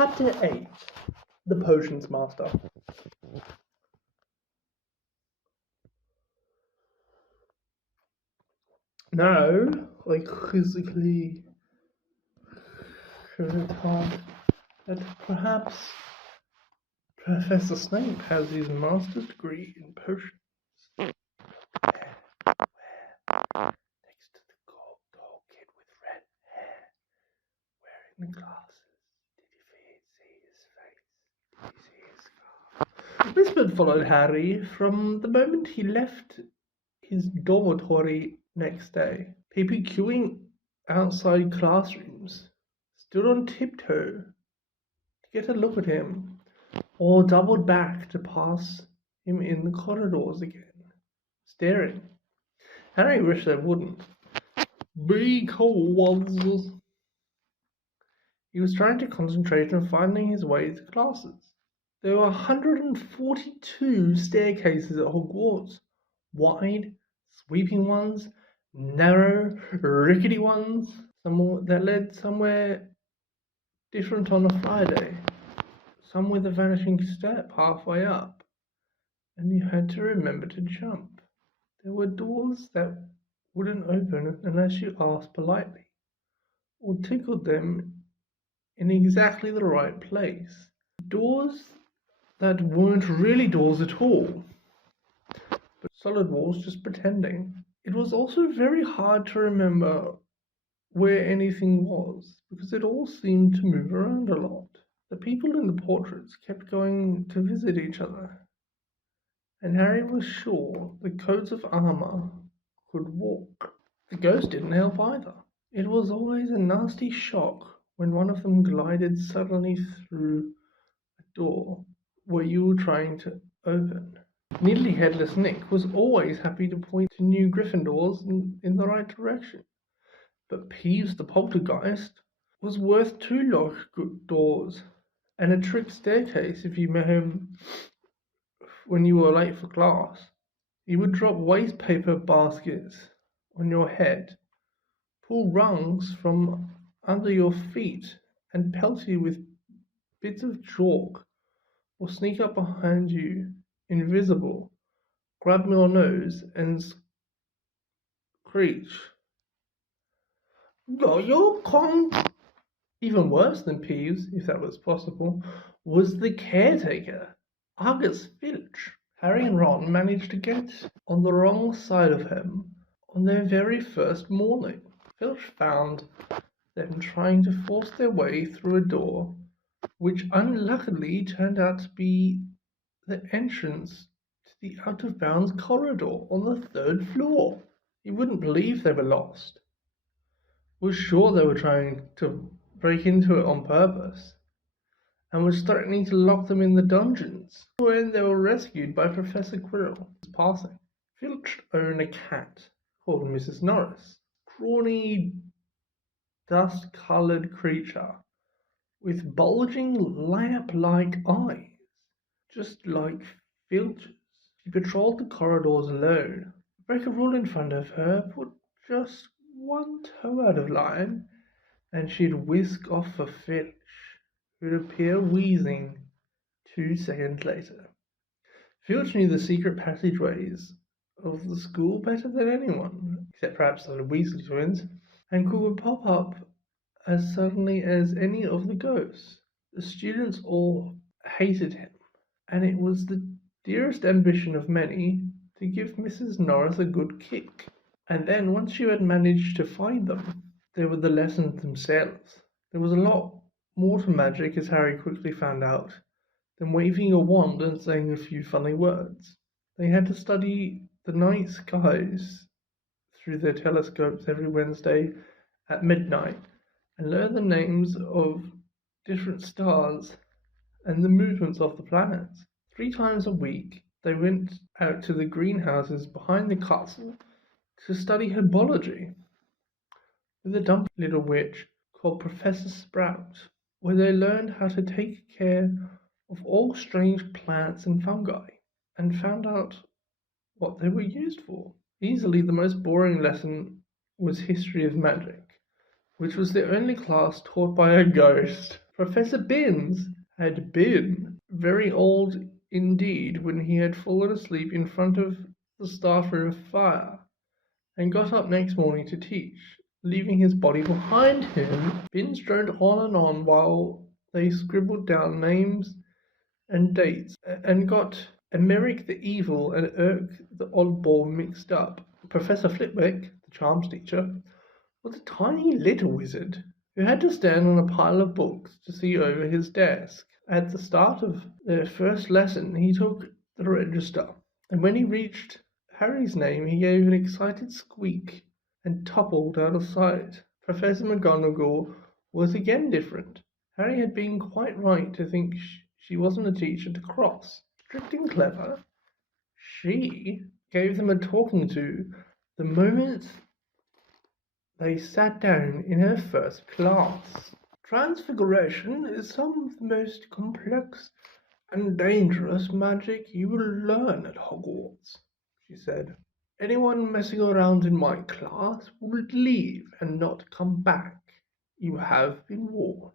Chapter 8. The Potions Master. No, like physically told that perhaps Professor Snape has his master's degree in potions. Next to the tall kid with red hair, wearing the glasses. Did you see his face? Did you see his scar? Whispered followed Harry from the moment he left his dormitory next day. People queuing outside classrooms stood on tiptoe to get a look at him, or doubled back to pass him in the corridors again, staring. Harry wished they wouldn't. Because he was trying to concentrate on finding his way to classes. There were 142 staircases at Hogwarts. Wide, sweeping ones, narrow, rickety ones, some that led somewhere different on a Friday, some with a vanishing step halfway up, and you had to remember to jump. There were doors that wouldn't open unless you asked politely, or tickled them in exactly the right place. Doors that weren't really doors at all, but solid walls just pretending. It was also very hard to remember where anything was, because it all seemed to move around a lot. The people in the portraits kept going to visit each other, and Harry was sure the coats of armor could walk. The ghost didn't help either. It was always a nasty shock when one of them glided suddenly through a door where you were trying to open. Nearly Headless Nick was always happy to point to new Gryffindors in the right direction. But Peeves the Poltergeist was worth 2 locked doors and a trick staircase if you met him when you were late for class. He would drop waste paper baskets on your head, pull rungs from under your feet, and pelt you with bits of chalk, or sneak up behind you, invisible, grab your nose, and screech, "Go your Kong!" Even worse than Peeves, if that was possible, was the caretaker, Argus Filch. Harry and Ron managed to get on the wrong side of him on their very first morning. Filch found them trying to force their way through a door, which unluckily turned out to be the entrance to the out-of-bounds corridor on the 3rd floor. You wouldn't believe they were lost. Was sure they were trying to break into it on purpose, and was threatening to lock them in the dungeons when they were rescued by Professor Quirrell. Passing. Filch owned a cat called Mrs. Norris, scrawny, dust-coloured creature with bulging lamp-like eyes, just like Filch's. She patrolled the corridors alone. Break a rule in front of her, put just one toe out of line, and she'd whisk off for Filch, who'd appear wheezing 2 seconds later. Filch knew the secret passageways of the school better than anyone, except perhaps the Weasley twins, and could pop up as suddenly as any of the ghosts. The students all hated him, and it was the dearest ambition of many to give Mrs. Norris a good kick. And then, once you had managed to find them, there were the lessons themselves. There was a lot more to magic, as Harry quickly found out, than waving a wand and saying a few funny words. They had to study the night skies through their telescopes every Wednesday at midnight, and learn the names of different stars and the movements of the planets. 3 times a week, they went out to the greenhouses behind the castle to study herbology with a dumpy little witch called Professor Sprout, where they learned how to take care of all strange plants and fungi, and found out what they were used for. Easily the most boring lesson was History of Magic, which was the only class taught by a ghost. Professor Binns had been very old indeed when he had fallen asleep in front of the staff room fire and got up next morning to teach, leaving his body behind him. Binns droned on and on while they scribbled down names and dates and got Emeric the Evil and Urk the Oddball mixed up. Professor Flitwick, the charms teacher, was a tiny little wizard who had to stand on a pile of books to see over his desk. At the start of their first lesson, he took the register, and when he reached Harry's name, he gave an excited squeak and toppled out of sight. Professor McGonagall was again different. Harry had been quite right to think she wasn't a teacher to cross. Strict and clever, she gave them a talking to the moment they sat down in her first class. Transfiguration is some of the most complex and dangerous magic you will learn at Hogwarts, she said. Anyone messing around in my class will leave and not come back. You have been warned.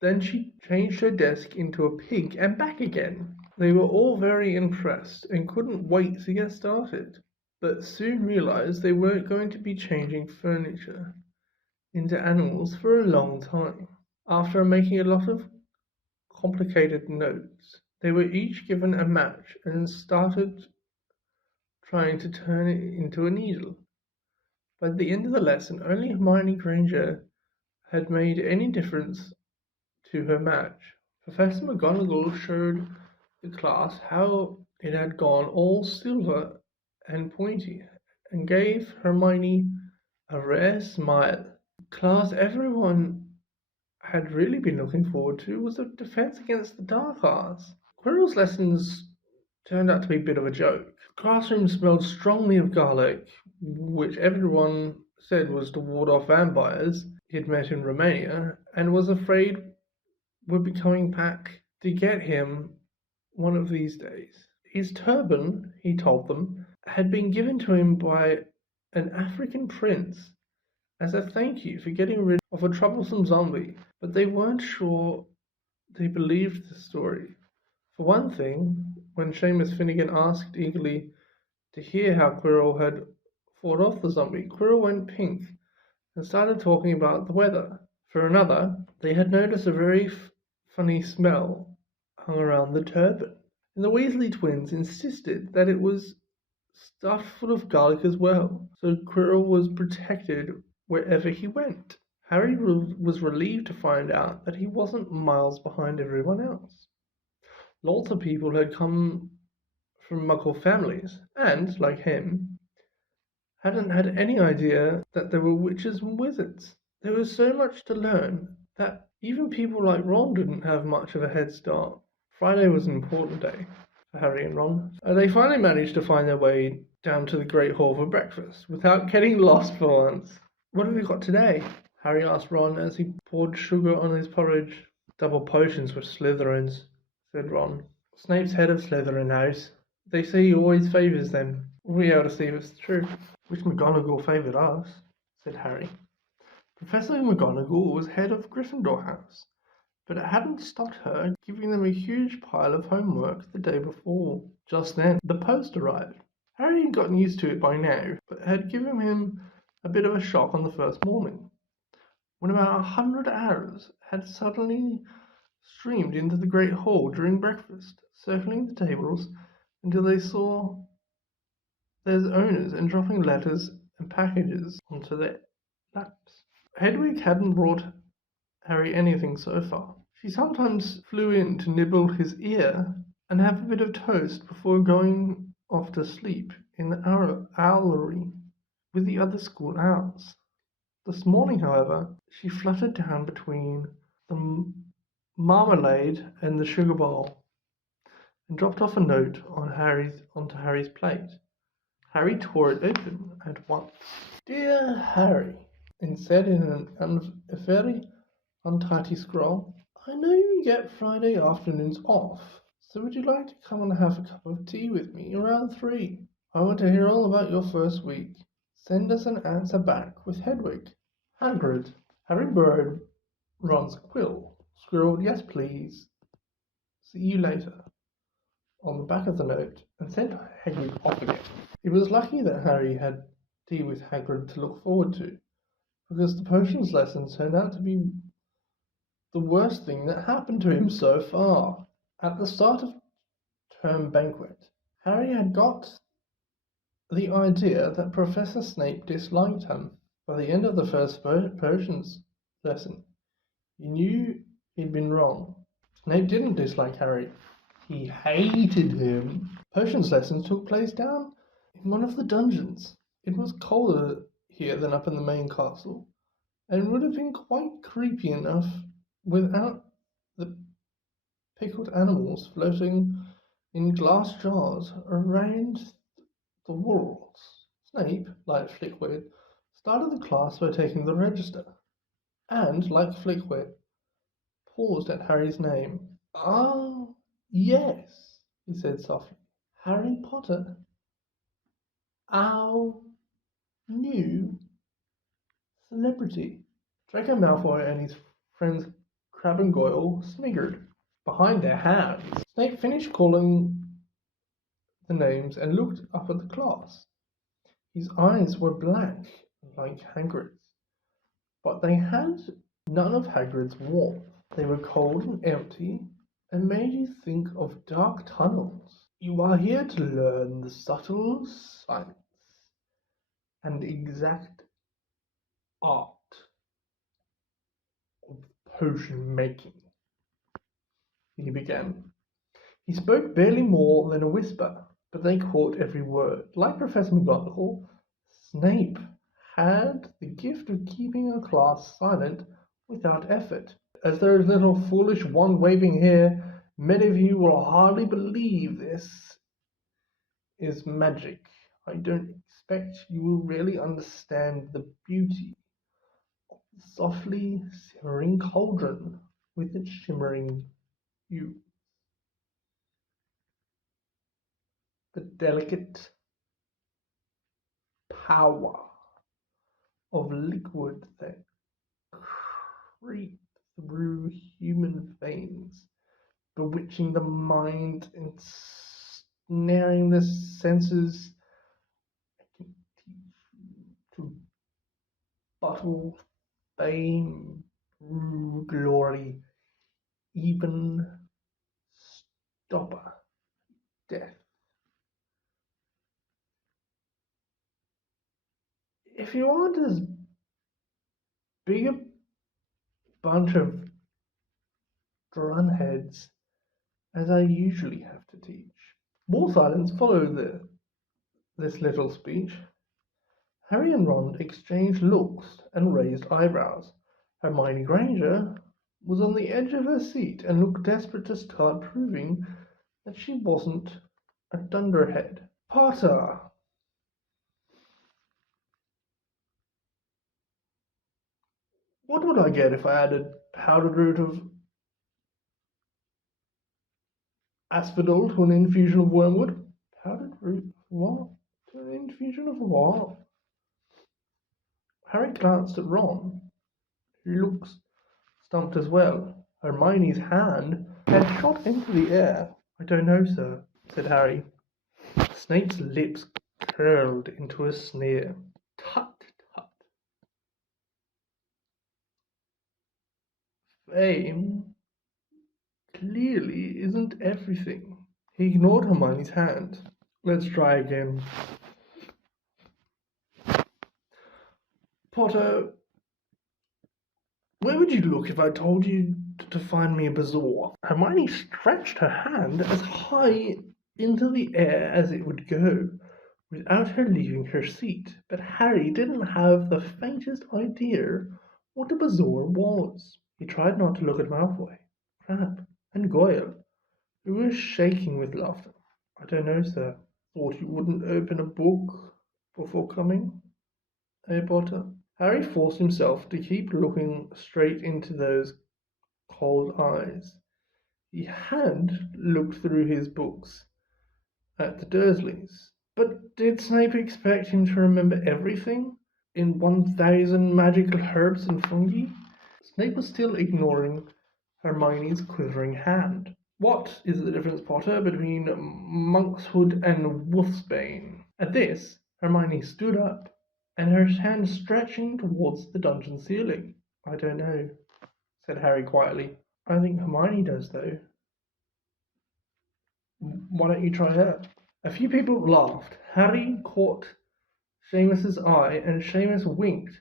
Then she changed her desk into a pig and back again. They were all very impressed and couldn't wait to get started, but soon realized they weren't going to be changing furniture into animals for a long time. After making a lot of complicated notes, they were each given a match and started trying to turn it into a needle. By the end of the lesson, only Hermione Granger had made any difference to her match. Professor McGonagall showed the class how it had gone all silver and pointy, and gave Hermione a rare smile. The class everyone had really been looking forward to was a defense against the dark arts. Quirrell's lessons turned out to be a bit of a joke. The classroom smelled strongly of garlic, which everyone said was to ward off vampires he'd met in Romania, and was afraid would be coming back to get him one of these days. His turban, he told them, had been given to him by an African prince as a thank you for getting rid of a troublesome zombie, but they weren't sure they believed the story. For one thing, when Seamus Finnegan asked eagerly to hear how Quirrell had fought off the zombie, Quirrell went pink and started talking about the weather. For another, they had noticed a very funny smell hung around the turban, and the Weasley twins insisted that it was stuffed full of garlic as well, so Quirrell was protected wherever he went. Harry was relieved to find out that he wasn't miles behind everyone else. Lots of people had come from Muggle families, and, like him, hadn't had any idea that there were witches and wizards. There was so much to learn that even people like Ron didn't have much of a head start. Friday was an important day for Harry and Ron. They finally managed to find their way down to the Great Hall for breakfast without getting lost for once. What have we got today? Harry asked Ron as he poured sugar on his porridge. Double potions for Slytherins, said Ron. Snape's head of Slytherin House. They say he always favours them. We'll be able to see if it's true. Wish McGonagall favoured us, said Harry. Professor McGonagall was head of Gryffindor House, but it hadn't stopped her giving them a huge pile of homework the day before. Just then, the post arrived. Harry had gotten used to it by now, but it had given him a bit of a shock on the first morning, when about 100 arrows had suddenly streamed into the great hall during breakfast, circling the tables until they saw their owners and dropping letters and packages onto their laps. Hedwig hadn't brought Harry anything so far. She sometimes flew in to nibble his ear and have a bit of toast before going off to sleep in the owlery with the other school owls. This morning, however, she fluttered down between the marmalade and the sugar bowl and dropped off a note onto Harry's plate. Harry tore it open at once. Dear Harry, it said in a very untidy scroll, I know you get Friday afternoons off, so would you like to come and have a cup of tea with me around 3? I want to hear all about your first week. Send us an answer back with Hedwig. Hagrid. Harry borrowed Ron's quill, scribbled, "Yes, please. See you later," on the back of the note and sent Hagrid off again. It was lucky that Harry had tea with Hagrid to look forward to, because the potions lesson turned out to be the worst thing that happened to him so far. At the start of term banquet, Harry had got the idea that Professor Snape disliked him. By the end of the first potions lesson, he knew he'd been wrong. Snape didn't dislike Harry. He hated him. Potions lessons took place down in one of the dungeons. It was colder here than up in the main castle, and would have been quite creepy enough without the pickled animals floating in glass jars around the walls. Snape, like Flickwit, started the class by taking the register, and, like Flickwit, paused at Harry's name. "Ah, yes," he said softly. "Harry Potter, our new celebrity." Draco Malfoy and his friends Crabbe and Goyle sniggered behind their hands. Snape finished calling the names and looked up at the class. His eyes were black, like Hagrid's, but they had none of Hagrid's warmth. They were cold and empty, and made you think of dark tunnels. "You are here to learn the subtle science and exact art of potion making," he began. He spoke barely more than a whisper, but they caught every word. Like Professor McGonagall, Snape had the gift of keeping a class silent without effort. "As there is little foolish wand-waving here, many of you will hardly believe this is magic. I don't expect you will really understand the beauty of the softly simmering cauldron with its shimmering hue. The delicate power of liquid that creeps through human veins, bewitching the mind, ensnaring the senses. I can teach you to bottle fame, brew glory, even stopper death. If you aren't as big a bunch of drunheads as I usually have to teach." More silence followed this little speech. Harry and Ron exchanged looks and raised eyebrows. Hermione Granger was on the edge of her seat and looked desperate to start proving that she wasn't a dunderhead. "Potter," what would I get if I added powdered root of asphodel to an infusion of wormwood? Powdered root of what? To an infusion of what? Harry glanced at Ron, who looked stumped as well. Hermione's hand had shot into the air. "I don't know, sir," said Harry. Snape's lips curled into a sneer. "Tut, tut. Fame clearly isn't everything." He ignored Hermione's hand. "Let's try again. Potter, where would you look if I told you to find me a bezoar?" Hermione stretched her hand as high into the air as it would go, without her leaving her seat, but Harry didn't have the faintest idea what a bezoar was. He tried not to look at Malfoy, Crabbe, and Goyle, who were shaking with laughter. "I don't know, sir. Thought you wouldn't open a book before coming, eh, Potter?" Harry forced himself to keep looking straight into those cold eyes. He had looked through his books at the Dursleys, but did Snape expect him to remember everything in 1,000 magical herbs and fungi? Snape was still ignoring Hermione's quivering hand. What is the difference, Potter, between Monkshood and Wolfsbane? At this, Hermione stood up, and her hand stretching towards the dungeon ceiling. I don't know, said Harry quietly. I think Hermione does, though. Why don't you try her? A few people laughed. Harry caught Seamus's eye, and Seamus winked.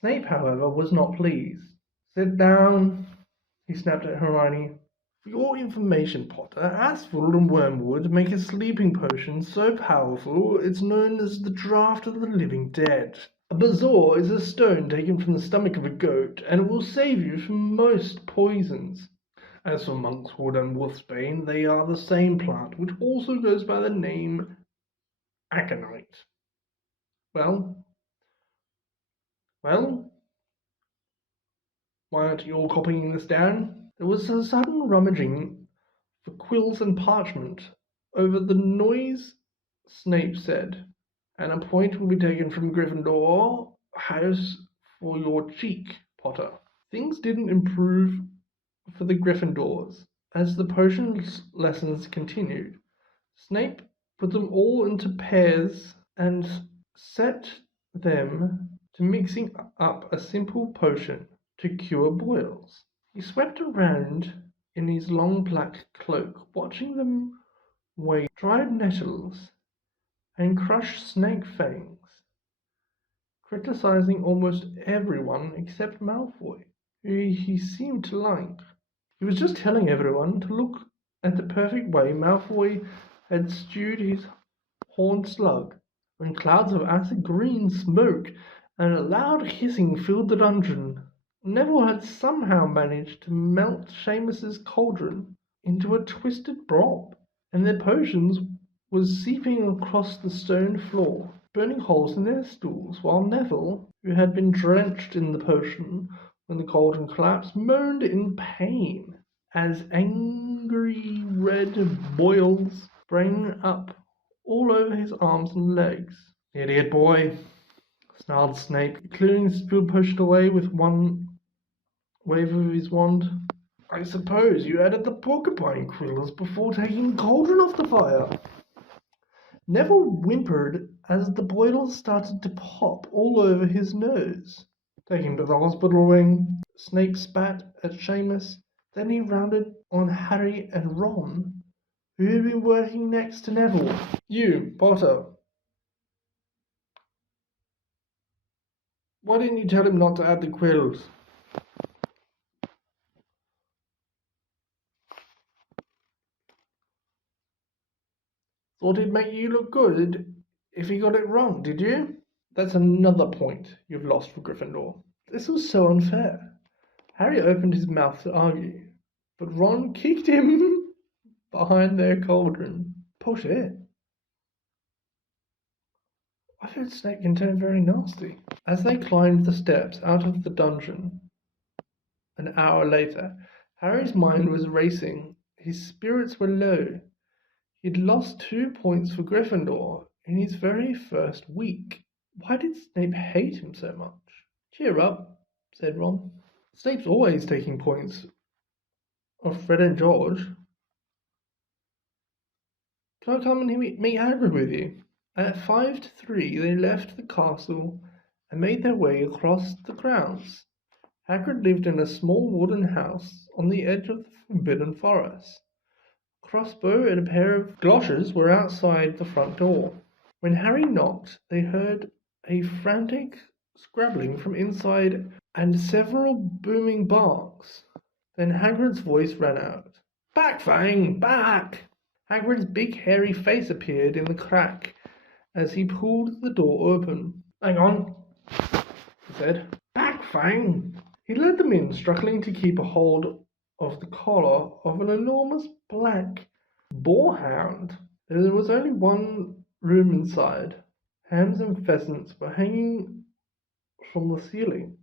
Snape, however, was not pleased. Sit down, he snapped at Hermione. For your information, Potter, Asphodel and Wormwood make a sleeping potion so powerful it's known as the Draught of the Living Dead. A bezoar is a stone taken from the stomach of a goat, and it will save you from most poisons. As for Monkshood and Wolfsbane, they are the same plant, which also goes by the name aconite. Well, why aren't you all copying this down? There was a sudden rummaging for quills and parchment. Over the noise, Snape said, and a point will be taken from Gryffindor House for your cheek, Potter. Things didn't improve for the Gryffindors as the potions lessons continued. Snape put them all into pairs and set them to mixing up a simple potion to cure boils. He swept around in his long black cloak, watching them weigh dried nettles and crush snake fangs, criticizing almost everyone except Malfoy, who he seemed to like. He was just telling everyone to look at the perfect way Malfoy had stewed his horned slug, when clouds of acid green smoke and a loud hissing filled the dungeon. Neville had somehow managed to melt Seamus's cauldron into a twisted blob, and their potions was seeping across the stone floor, burning holes in their stools, while Neville, who had been drenched in the potion when the cauldron collapsed, moaned in pain as angry red boils sprang up all over his arms and legs. Idiot boy, snarled Snape, clearing the spilled potion away with one wave of his wand. I suppose you added the porcupine quills before taking the cauldron off the fire. Neville whimpered as the boils started to pop all over his nose. Take him to the hospital wing. Snape spat at Seamus. Then he rounded on Harry and Ron, who had been working next to Neville. You, Potter. Why didn't you tell him not to add the quills? Thought it'd make you look good if he got it wrong, did you? That's another point you've lost for Gryffindor. This was so unfair. Harry opened his mouth to argue, but Ron kicked him behind their cauldron. Push it. I've heard Snape can turn very nasty. As they climbed the steps out of the dungeon, an hour later, Harry's mind was racing. His spirits were low. He'd lost 2 points for Gryffindor in his very first week. Why did Snape hate him so much? Cheer up, said Ron. Snape's always taking points of Fred and George. Can I come and meet Hagrid with you? At 5 to 3, they left the castle and made their way across the grounds. Hagrid lived in a small wooden house on the edge of the Forbidden Forest. A crossbow and a pair of galoshes were outside the front door. When Harry knocked, they heard a frantic scrabbling from inside and several booming barks. Then Hagrid's voice rang out. Back, Fang! Back! Hagrid's big hairy face appeared in the crack as he pulled the door open. Hang on, he said. Back, Fang! He led them in, struggling to keep a hold of the collar of an enormous black boarhound. There was only one room inside. Hams and pheasants were hanging from the ceiling.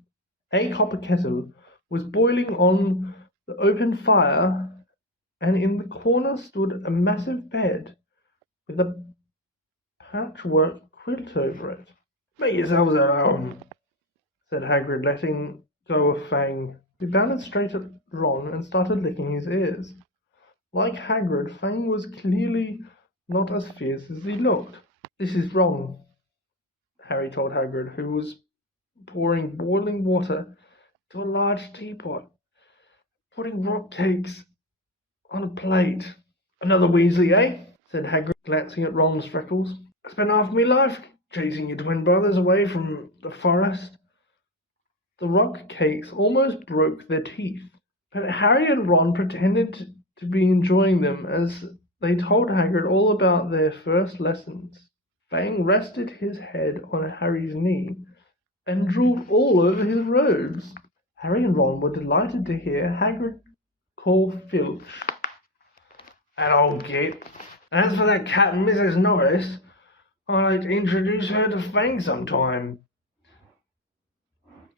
A copper kettle was boiling on the open fire, and in the corner stood a massive bed with a patchwork quilt over it. Make yourselves at home, said Hagrid, letting go of Fang, who bounded straight at Ron and started licking his ears. Like Hagrid, Fang was clearly not as fierce as he looked. "This is Ron," Harry told Hagrid, who was pouring boiling water into a large teapot, putting rock cakes on a plate. "Another Weasley, eh?" said Hagrid, glancing at Ron's freckles. "I spent half my life chasing your twin brothers away from the forest." The rock cakes almost broke their teeth, but Harry and Ron pretended to be enjoying them as they told Hagrid all about their first lessons. Fang rested his head on Harry's knee and drooled all over his robes. Harry and Ron were delighted to hear Hagrid call Filch an old git. As for that cat, Mrs. Norris, I'd like to introduce her to Fang sometime.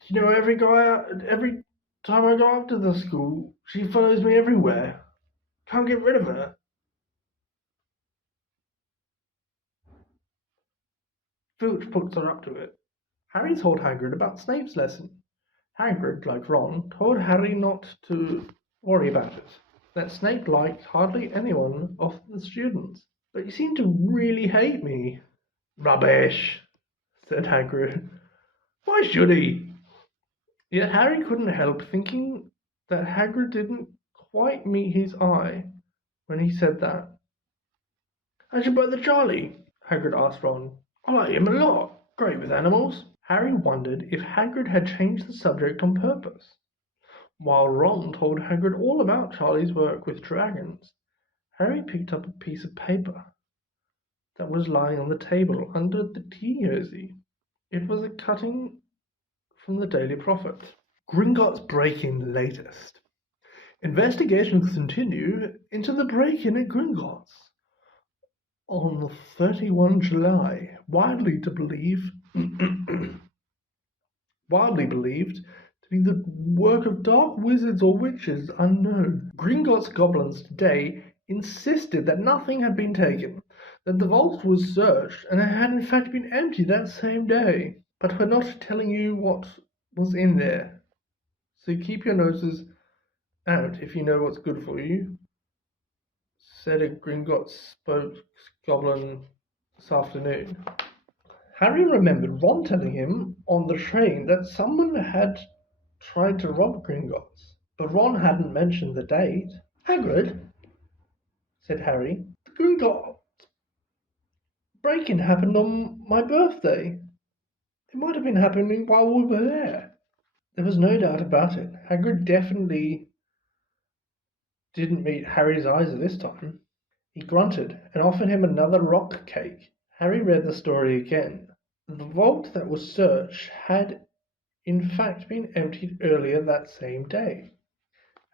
You know, every time I go up to the school, she follows me everywhere. Can't get rid of her. Filch puts her up to it. Harry told Hagrid about Snape's lesson. Hagrid, like Ron, told Harry not to worry about it, that Snape liked hardly anyone of the students. "But you seem to really hate me." "Rubbish," said Hagrid. "Why should he?" Yet Harry couldn't help thinking that Hagrid didn't quite meet his eye when he said that. "How's your brother Charlie?" Hagrid asked Ron. "I like him a lot. Great with animals." Harry wondered if Hagrid had changed the subject on purpose. While Ron told Hagrid all about Charlie's work with dragons, Harry picked up a piece of paper that was lying on the table under the tea rosy. It was a cutting from the Daily Prophet. "Gringotts break-in latest. Investigations continue into the break-in at Gringotts on 31 July, widely believed to be the work of dark wizards or witches unknown. Gringotts goblins today insisted that nothing had been taken, that the vault was searched, and it had in fact been emptied that same day. But we're not telling you what was in there, so keep your noses out if you know what's good for you," said a Gringotts goblin this afternoon. Harry remembered Ron telling him on the train that someone had tried to rob Gringotts, but Ron hadn't mentioned the date. "Hagrid," said Harry, "the Gringotts break-in happened on my birthday. It might have been happening while we were there." There was no doubt about it. Hagrid definitely didn't meet Harry's eyes at this time. He grunted and offered him another rock cake. Harry read the story again. The vault that was searched had in fact been emptied earlier that same day.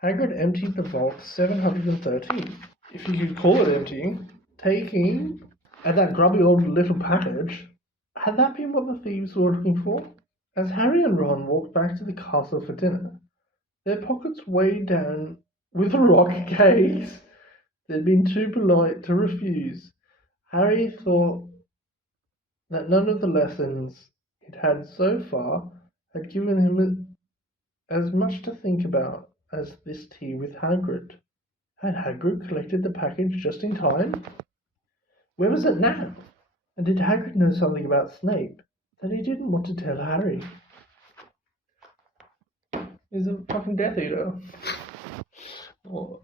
Hagrid emptied the vault 713, if you could call it emptying, taking at that grubby old little package. Had that been what the thieves were looking for? As Harry and Ron walked back to the castle for dinner, their pockets weighed down with rock cakes they'd been too polite to refuse. Harry thought that none of the lessons he'd had so far had given him as much to think about as this tea with Hagrid. Had Hagrid collected the package just in time? Where was it now? And did Hagrid know something about Snape that he didn't want to tell Harry? He's a fucking Death Eater. Or